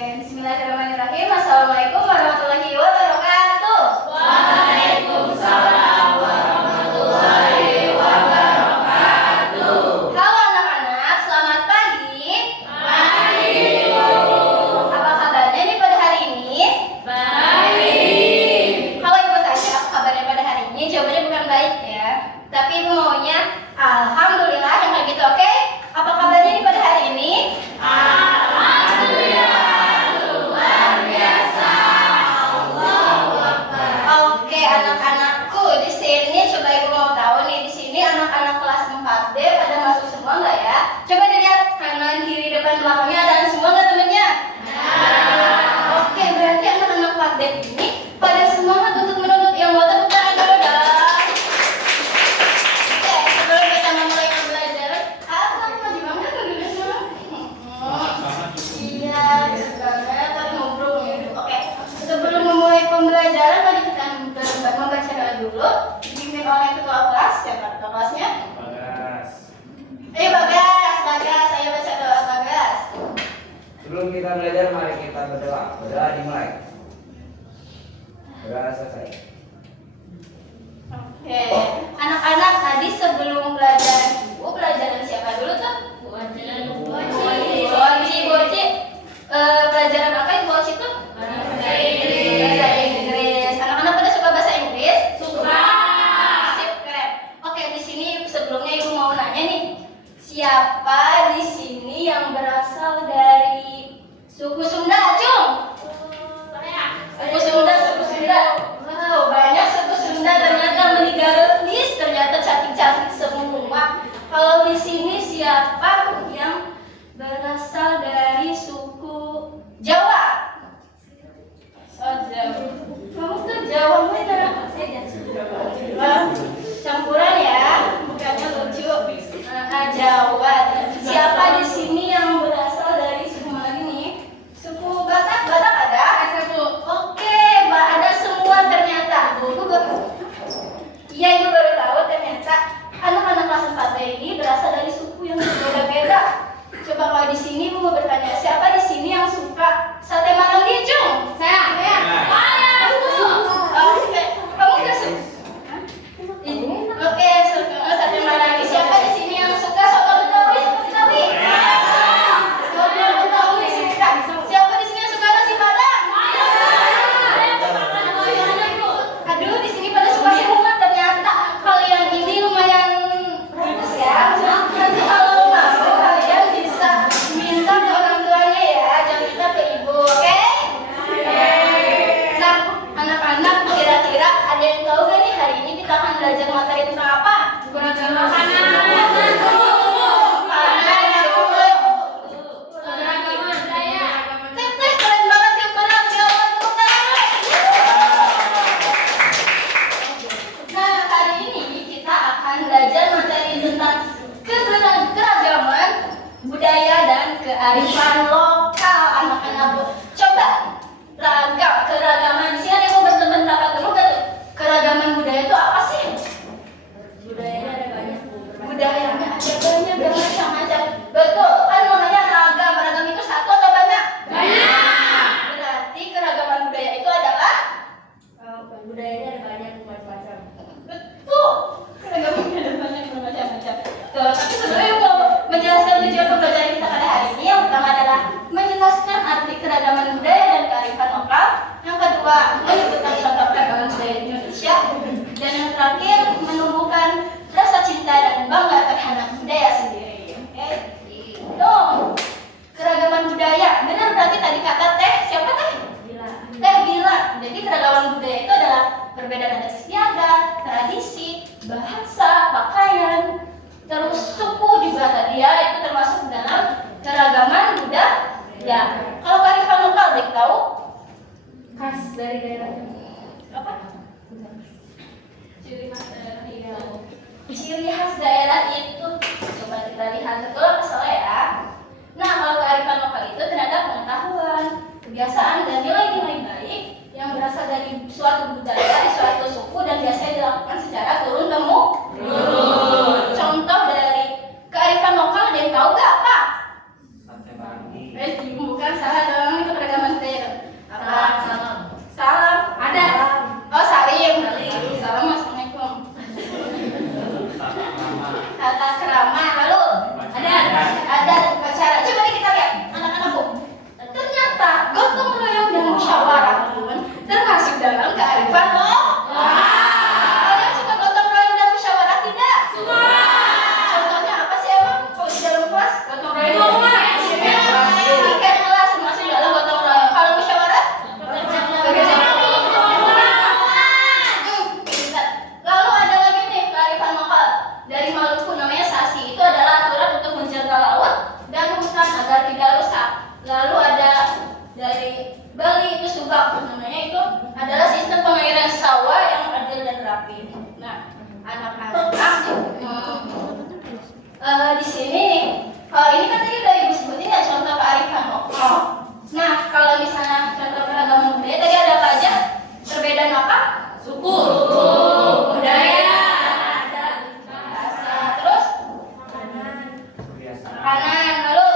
Bismillahirrahmanirrahim. Assalamualaikum warahmatullahi wabarakatuh. Waalaikumsalam warahmatullahi wabarakatuh. Halo anak-anak, selamat pagi. Pagi, Bu. Apa kabarnya nih pada hari ini? Baik. Kalau ibu tanya apa kabarnya pada hari ini, jawabannya bukan baik ya. Tapi ibu maunya alhamdulillah yang kayak gitu, oke? Apa kabarnya nih pada hari ini? Alhamdulillah, luar biasa. Allahu Akbar. Oke, anak-anakku di sini coba ibu mau tahu nih, di sini anak-anak kelas 4D pada masuk semua nggak ya? Coba dilihat kanan, kiri, depan, belakangnya ada semua nggak temennya? Oke, berarti anak-anak 4D ini pada semangat untuk menuntut ilmu. Tepuk tangan dulu dong. Oke, sebelum kita memulai pembelajaran, kamu masih banget dulu dong. Iya, betul banget. Tadi ngobrol gitu. Oke, sebelum memulai pembelajaran tadi kita membacakan dulu dipimpin oleh ketua kelas. Siapa ketua kelasnya? Bagas. Ayo Bagas, ayo baca doa Bagas. Sebelum kita belajar, mari kita berdoa. Berdoa dimulai. Berdoa selesai. Oke, anak-anak tadi sebelum pelajaran ibu, pelajaran siapa dulu tuh? Boci. Pelajaran apa ibu Boci tuh? Bahasa Inggris. Anak-anak pada suka bahasa Inggris? Suka. Sip, keren. Oke, di sini sebelumnya ibu mau nanya nih, siapa di sini yang berasal dari suku Sunda, Cung? Suku Sunda. Wow, banyak suku Sunda ternyata menikah ternyata cantik-cantik semua. Kalau di sini siapa yang berasal dari suku Jawa? Oh, Jawa. Kamu tuh Jawa bener apa sih? Campuran ya, bukannya lucu. Jawa. Siapa di sini yang berasal dari suku mana nih? Suku Batak ada? Oke, Mbak, ada semua ternyata. Iya, ibu baru tahu ternyata anak-anak kelas 4 ini berasal dari suku yang berbeda-beda. Coba kalau di sini ibu mau bertanya, siapa di sini yang suka sate marangi, Cung? Saya. Oke, kamu nggak suka? Oke, sate marangi. Siapa di sini yang suka soto Betawi? Soto Betawi suka. Siapa di sini yang suka nasi padang? Aduh, di sini pada suka semua ternyata. Kalian ini lumayan bagus ya. Nanti kalau mau kalian bisa minta ke orang tuanya ya, jangan minta ke ibu, oke? Nah, anak-anak kira-kira ada yang tahu gak nih hari ini kita akan belajar materi tentang apa? Teteh, keren banget ya, berat ya, tepuk tangan. Nah, hari ini kita akan belajar materi tentang keragaman budaya dan kearifan lokal anak-anak. Coba keragaman di sini ada yang mau berteman dapat dulu gak tuh? Keragaman budaya itu apa sih? Budayanya ada banyak bermacam-macam. Betul, kan namanya ragam itu satu atau banyak? Berarti keragaman budaya itu adalah Budayanya ada banyak macam-macam. betul. Keragamannya ada banyak bermacam-macam. Tuh, tapi sebelumnya mau menjelaskan tujuan pembelajaran kita pada hari ini, yang pertama adalah menjelaskan arti keragaman budaya dan kearifan lokal. Yang kedua, menyebutkan contoh keragaman budaya di Indonesia. Dan yang terakhir, menumbuhkan rasa cinta dan bangga terhadap budaya sendiri. Oke? Dong. Keragaman budaya. Benar berarti tadi kata teh siapa teh? Teh Bila. Jadi keragaman budaya itu adalah perbedaan adat istiadat, tradisi, bahasa, pakaian, terus suku juga tadi ya, itu termasuk dalam keragaman budaya. Kalau kearifan lokal, dek tahu? Khas dari daerah. Apa? Ciri khas daerah itu coba kita lihat betul apa salah ya. Nah, kalau kearifan lokal itu ternyata pengetahuan, kebiasaan dan nilai-nilai baik yang berasal dari suatu budaya, suatu suku dan biasanya dilakukan secara turun temurun. Contoh dari kearifan lokal ada yang tahu gak apa? Sate marangi. Bukan salah dong, itu keragaman adalah sistem pengairan sawah yang adil dan rapi. Nah, anak-anak, di sini ini kan tadi udah ibu sebutin ya contoh kearifan lokal. Nah, kalau misalnya contoh keragaman budaya tadi ada apa aja? Perbedaan apa? Suku, budaya, Bahasa, terus makanan, lalu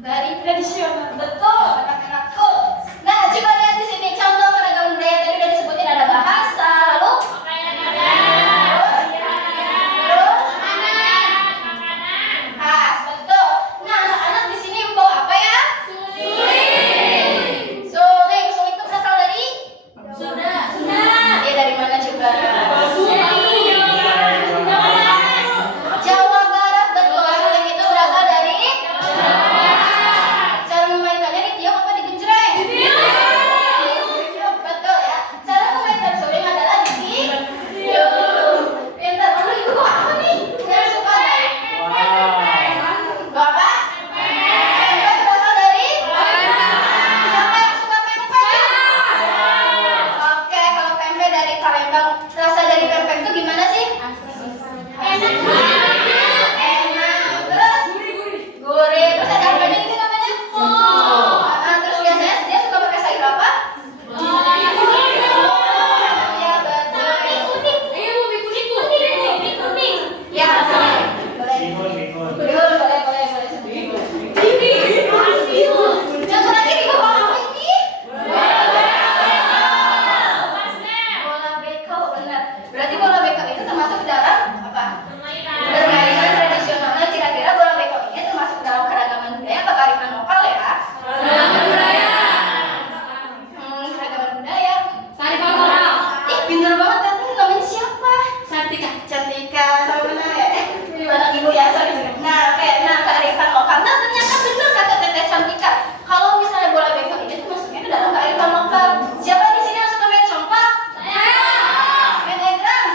dari tradisional. Betul, anak-anakku. Nah, coba lihat di sini contoh keragaman budaya tadi udah disebutin ada bahasa, lalu khas, betul. Nah, anak-anak di sini bawa apa ya? Suling. Suling itu berasal dari? Dia dari mana coba? Jawa Barat, betul. Suling itu berasal dari? Cara memainkannya ditiup apa digenjreng? Ditiup, betul ya. Cara memainkan suling adalah ditiup. Pintar. Lalu ibu bawa apa nih? Yang suka deh. Bawa apa? Pempek berasal dari? Siapa yang suka pempek? Oke, kalau pempek dari Palembang, rasa dari pempek itu gimana sih? Enak. Terus? Gurih. Terus ada apa nih namanya? Terus biasanya dia suka pakai sayur apa? Ya betul. Ya boleh. Bihun, boleh. Yang terakhir ibu bawa apa ini? Bola bekel, benar. Berarti bola bekel itu termasuk dalam apa? Permainan tradisional. Nah, kira-kira bola bekel ini termasuk dalam keragaman budaya atau kearifan lokal ya? Keragaman budaya. Ih, pintar banget tante. Namanya siapa? Cantika. Sama mana ya? Anak ibu ya, sorry. Nah, oke. Nah, kearifan lokal. Nah, ternyata benar kata Teteh Cantika. Kalau misalnya bola bekel ini termasuknya ke dalam kearifan lokal. Siapa di sini yang suka main congklak? Main egrang?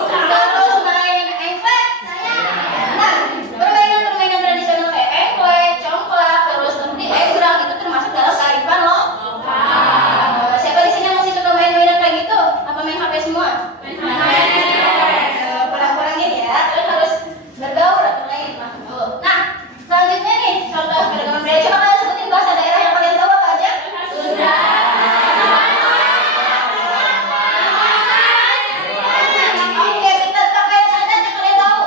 Terus main engklek? Nah, permainan tradisional kayak engklek, congklak, terus nanti egrang itu termasuk dalam kearifan lokal. Siapa di sini yang masih suka main-mainan kayak gitu? Apa main HP semua? Kurang-kurangin ya, kalian harus bergaul atau lain makhluk. Nah, selanjutnya nih contoh keragaman budaya. Coba kalian sebutin bahasa daerah yang kalian tahu apa aja? Oke, kita pakai aja yang kalian tahu.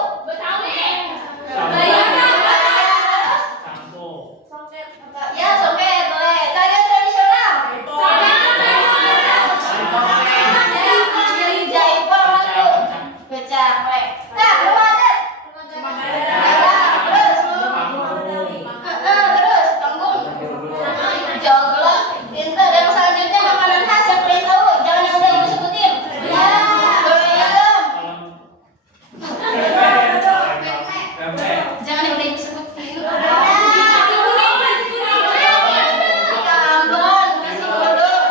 Ya, soket boleh. Tarian tradisional. Jaipong lalu. Becak, boleh. Nah, rumah adat. Terus tanggung. Joglo. Pintar. Yang selanjutnya makanan khas yang kalian tahu. Jangan yang udah ibu sebutin. Goyang. Jangan yang udah ibu sebutin. Ambon, nasi godong,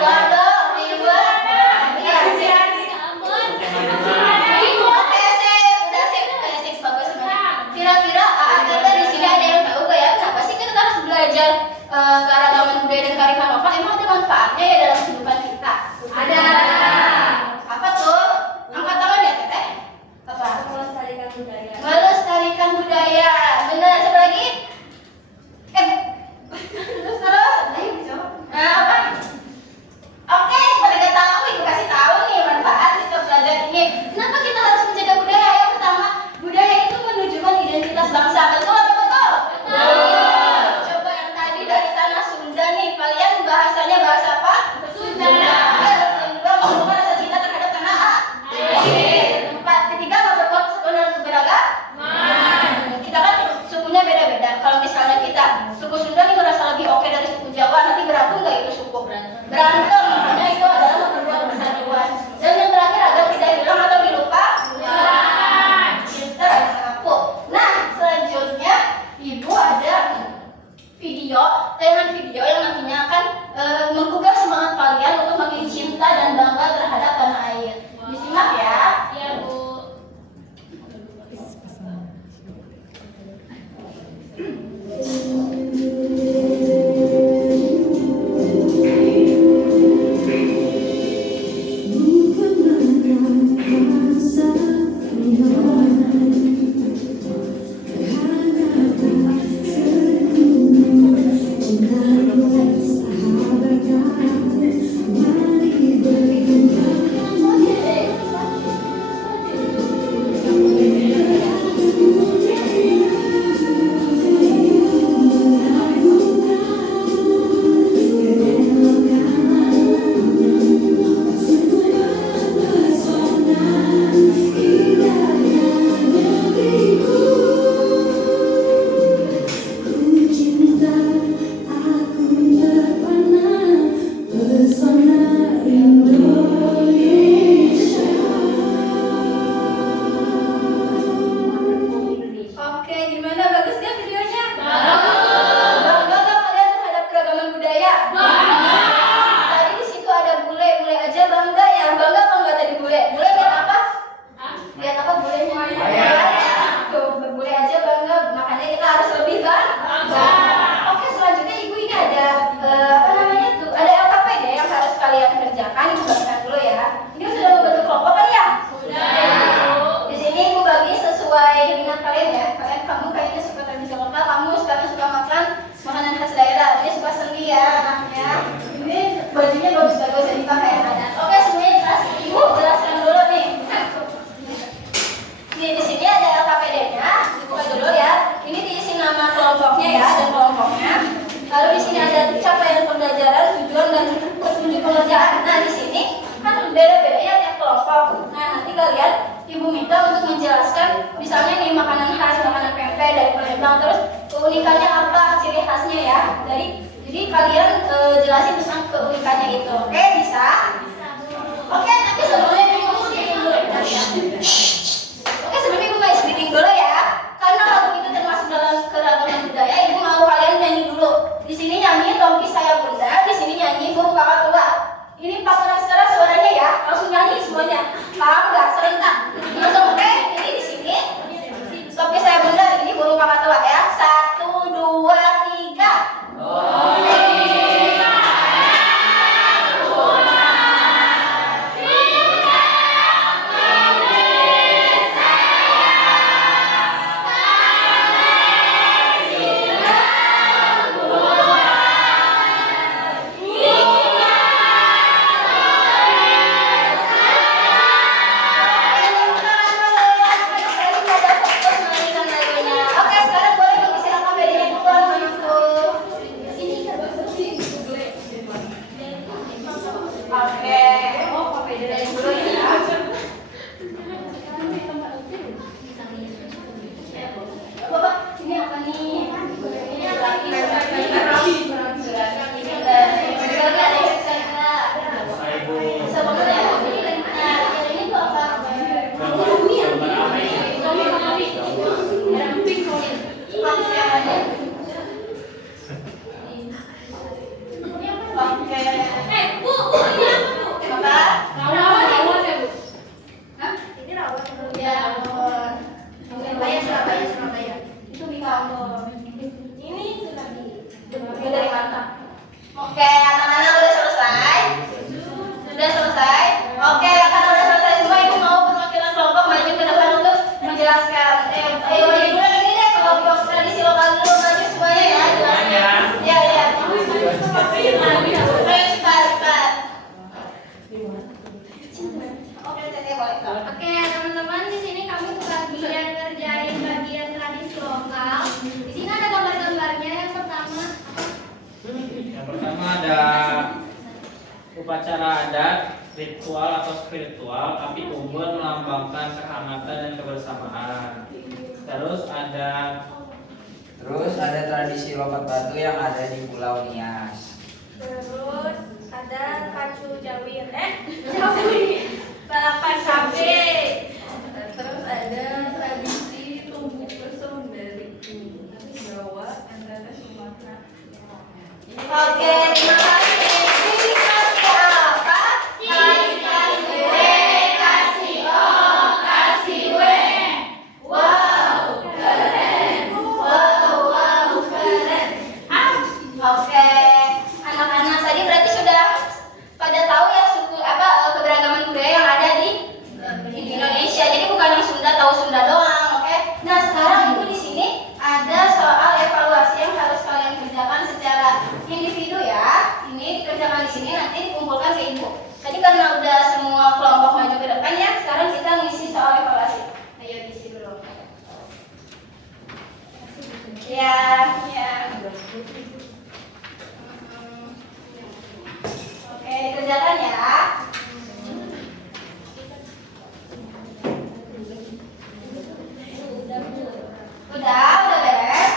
godong, ribuan. Iya sih. Oke, sip, bagus semuanya. Kira-kira Agatha di sini ada yang tahu gak ya? Kenapa sih kita harus belajar keragaman budaya dan kearifan lokal? Emang ada manfaatnya ya dalam kehidupan kita? Ada. Apa tuh? Angkat tangan ya, Teteh. Apa? Melestarikan budaya. Benar, siapa lagi? Terus, ayo dijawab. Nah, apa? Oke, pada gak tahu, ibu kasih tahu nih manfaat kita belajar ini. Kenapa kita harus menjaga budaya? Yang pertama, budaya itu menunjukkan identitas bangsa. Betul atau betul? Coba yang tadi dari tanah Sunda nih, kalian bahasanya bahasa apa? Sunda. Kedua, menunjukkan rasa cinta terhadap tanah air. Ketiga, beragam. Kita kan sukunya beda-beda. Kalau misalnya kita suku Sunda nih merasa lebih oke dari suku Jawa, nanti berantem nggak itu suku? Berantem. Makanya itu adalah memperkuat persatuan. Dan yang terakhir agar tidak hilang atau dilupa. Pintar aku. Nah, selanjutnya ibu ada tayangan video yang nantinya akan menggugah semangat kalian untuk makin cinta dan bangga terhadap tanah air. Disimak ya. Iya, Bu. pekerjaan. Nah, di sini kan beda-beda ya tiap kelompok. Nah, nanti kalian Ibu minta untuk menjelaskan misalnya nih makanan khas, makanan pempek dari Palembang, terus keunikannya apa, ciri khasnya ya. Jadi kalian jelasin tentang keunikannya itu. Oke, bisa? Oke, tapi sebelumnya Ibu mau speaking dulu. Oke, sebelumnya Ibu mau speaking dulu ya. Karena lagu itu termasuk dalam keragaman budaya, Ibu mau kalian nyanyi dulu. Di sini nyanyi Tompi Saya Bunda, di sini nyanyi Burung Kakak Tua. Ini pas keras-keras suaranya ya, langsung nyanyi semuanya. Paham nggak? Serentak. Langsung oke. Jadi di sini Tompi Saya Bunda, ini Burung Kakak Tua ya. 1, 2, 3. Oke, sekarang boleh silakan bedanya keluar masuk. Oke, bedanya dulu ya. Bapak, ini apa nih? Ini apa nih? Bisa banget ya? Nah, ini tuh apa? Oke. Bu, ini apa, Bu? Apa? Rawon ya, Bu? Hah? Ini rawon. Ya, rawon. Surabaya. Itu di kampung. Ini sudah dari Batam. Oke, anak-anak udah selesai? Sudah selesai? Oke, karena udah selesai semua, Ibu mau perwakilan kelompok maju ke depan untuk menjelaskan. Ayo maju dulu ini deh, kelompok tradisi lokal dulu maju semuanya ya. Jelaskan. Ya. Ayo cepat. Oke, Teteh boleh. Oke, teman-teman, di sini kami kebagian ngerjain bagian tradisi lokal. Di sini ada gambar-gambarnya. Yang pertama, Yang pertama ada upacara adat, ritual atau spiritual, api unggun melambangkan kehangatan dan kebersamaan. Terus ada tradisi lompat batu yang ada di Pulau Nias. terus ada pacu jawir, balapan sapi. Terus ada tradisi tumpuk pesum dari Jawa antara Sumatera. Oke, terima kasih. Ini kasih apa? Kasih O, kasih W. Wow, keren. Oke, anak-anak tadi berarti sudah pada tahu ya suku apa keberagaman budaya yang ada di Indonesia. Jadi bukan yang Sunda tahu Sunda doang, oke? Nah, sekarang itu di sini ada soal evaluasi yang harus kalian kerjakan secara individu ya. Ini kerjakan di sini nanti dikumpulkan ke Ibu. Tadi karena udah semua kelompok maju ke depan ya, sekarang kita ngisi soal evaluasi. Ayo diisi dulu. Ya. Oke, dikerjakan ya. Udah beres?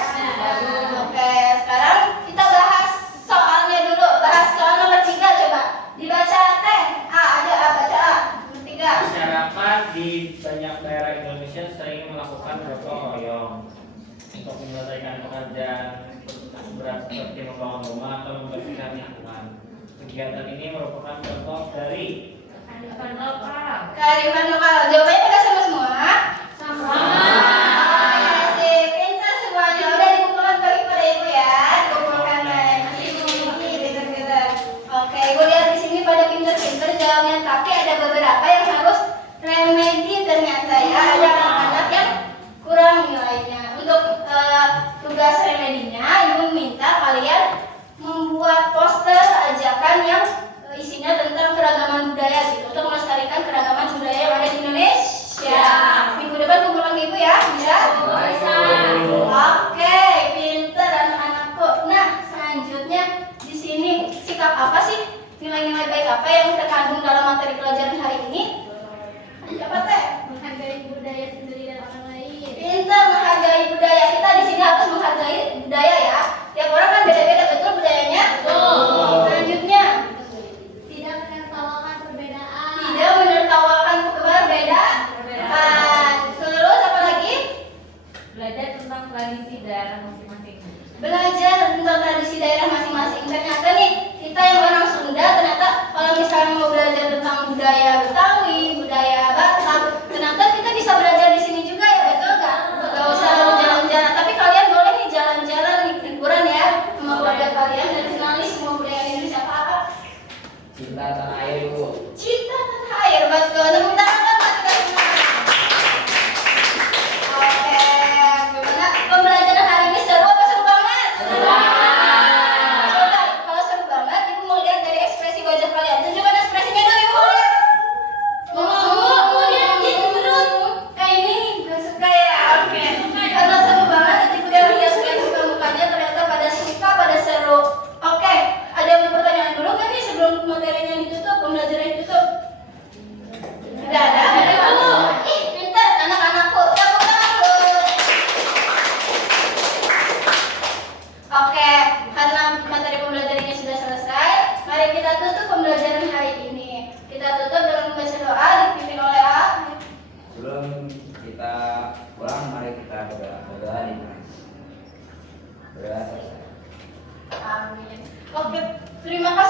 Oke, sekarang kita bahas soalnya dulu. Bahas soal nomor 3 coba. Dibaca Teh. Ada A, baca A. Nomor 3. masyarakat di banyak daerah Indonesia sering melakukan gotong royong untuk menyelesaikan pekerjaan berat seperti membangun rumah atau membersihkan lingkungan. Kegiatan ini merupakan contoh dari Kearifan lokal. Jawabannya pada sama semua? Sama. Oke, pintar semuanya. Udah dikumpulkan bagi pada Ibu ya. Dikumpulkan masih pintar-pintar. Oke, Ibu lihat di sini pada pintar-pintar jawabnya, tapi ada beberapa yang harus remedi ternyata ya. Ada anak-anak yang kurang nilainya. Untuk tugas remedinya, Ibu minta kalian membuat poster ajakan yang isinya tentang keragaman budaya gitu, untuk melestarikan keragaman budaya yang ada di Indonesia. Minggu depan kumpulkan ke Ibu ya, bisa? Bisa. Oke, pintar anak-anakku. Nah, selanjutnya di sini sikap apa sih nilai-nilai baik apa yang terkandung dalam materi pelajaran hari ini? Apa teh? Menghargai budaya sendiri dan orang lain. Pintar, menghargai budaya. Kita di sini harus menghargai budaya ya. Tiap orang kan beda-beda, betul budayanya? Selanjutnya, Tidak menertawakan perbedaan. tidak menertawakan perbedaan. Terus apa lagi? Belajar tentang tradisi daerah masing-masing. Belajar tentang tradisi daerah masing-masing. Ternyata nih, kita yang orang Sunda ternyata kalau misalnya mau belajar tentang budaya Betawi, budaya Batak, ternyata kita bisa belajar di sini juga ya, betul nggak? Nggak usah jalan-jalan. Tapi kalian boleh nih jalan-jalan nih liburan ya sama keluarga kalian dan kenali semua budaya Indonesia apa? Cinta tanah air, Bu. Cinta tanah air, betul. Tepuk tangan kan, Pak, kita semua. Oke, gimana? Pembelajaran hari ini seru apa seru banget? Coba, kalau seru banget, Ibu mau lihat dari ekspresi wajah kalian. Tunjukkan ekspresinya dulu, Ibu mau lihat. Mau lihat dia cemberut. Kayak ini, gak suka ya? Oke. Karena seru banget, Ibu udah lihat sekali muka-mukanya, ternyata pada suka, pada seru. Oke, ada yang mau pertanyaan dulu nggak nih sebelum materinya ditutup, pembelajaran ditutup? Tidak ada? Ih, pintar anak-anakku. Tepuk tangan dulu. Oke, karena materi pembelajarannya sudah selesai, mari kita tutup pembelajaran hari ini. Kita tutup dengan membaca doa dipimpin oleh A. Sebelum kita pulang, mari kita berdoa di mana? Berdoa selesai. Amin. Oke, terima kasih.